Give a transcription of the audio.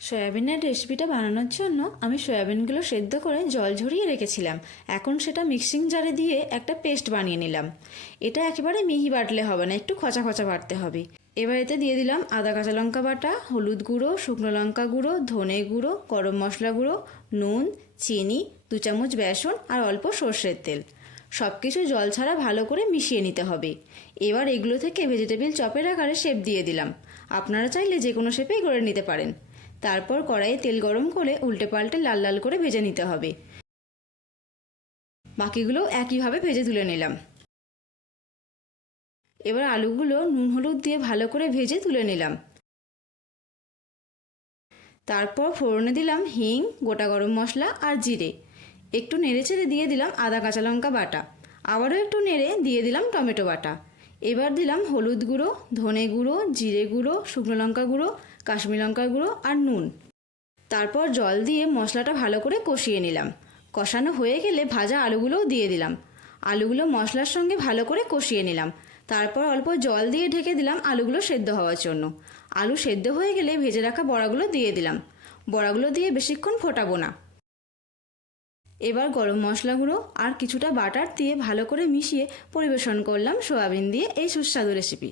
সয়াবিনের রেসিপিটা বানানোর জন্য আমি সয়াবিনগুলো সেদ্ধ করে জল ঝরিয়ে রেখেছিলাম। এখন সেটা মিক্সিং জারে দিয়ে একটা পেস্ট বানিয়ে নিলাম। এটা একেবারে মিহি বাটলে হবে না, একটু খচা খচা বাটতে হবে। এবার এতে দিয়ে দিলাম আদা কাঁচা লঙ্কা বাটা, হলুদ গুঁড়ো, শুকনো লঙ্কা গুঁড়ো, ধনে গুঁড়ো, গরম মশলা গুঁড়ো, নুন, চিনি, 2 চামচ বেসন আর অল্প সর্ষের তেল। সব কিছু জল ছাড়া ভালো করে মিশিয়ে নিতে হবে। এবার এগুলো থেকে ভেজিটেবিল চপের আকারে শেপ দিয়ে দিলাম। আপনারা চাইলে যে কোনো শেপেই করে নিতে পারেন। তারপর কড়াইয়ে তেল গরম করে উল্টে পাল্টে লাল লাল করে ভেজে নিতে হবে। বাকিগুলো একইভাবে ভেজে তুলে নিলাম। এবার আলুগুলো নুন হলুদ দিয়ে ভালো করে ভেজে তুলে নিলাম। তারপর ফোড়নে দিলাম হিং, গোটা গরম মশলা আর জিরে। একটু নেড়েচেড়ে দিয়ে দিলাম আদা কাঁচা লঙ্কা বাটা। আবারও একটু নেড়ে দিয়ে দিলাম টমেটো বাটা। এবার দিলাম হলুদ গুঁড়ো, ধনে গুঁড়ো, জিরে গুঁড়ো, শুকনো লঙ্কা গুঁড়ো, কাশ্মীরি লঙ্কা গুঁড়ো আর নুন। তারপর জল দিয়ে মশলাটা ভালো করে কষিয়ে নিলাম। কষানো হয়ে গেলে ভাজা আলুগুলোও দিয়ে দিলাম। আলুগুলো মশলার সঙ্গে ভালো করে কষিয়ে নিলাম। তারপর অল্প জল দিয়ে ঢেকে দিলাম আলুগুলো সেদ্ধ হওয়ার জন্য। আলু সেদ্ধ হয়ে গেলে ভেজে রাখা বড়াগুলো দিয়ে দিলাম। বড়াগুলো দিয়ে বেশিক্ষণ ফোটাবো না। এবার গরম মশলা গুঁড়ো আর কিছুটা বাটার দিয়ে ভালো করে মিশিয়ে পরিবেশন করলাম সয়াবিন দিয়ে এই সুস্বাদু রেসিপি।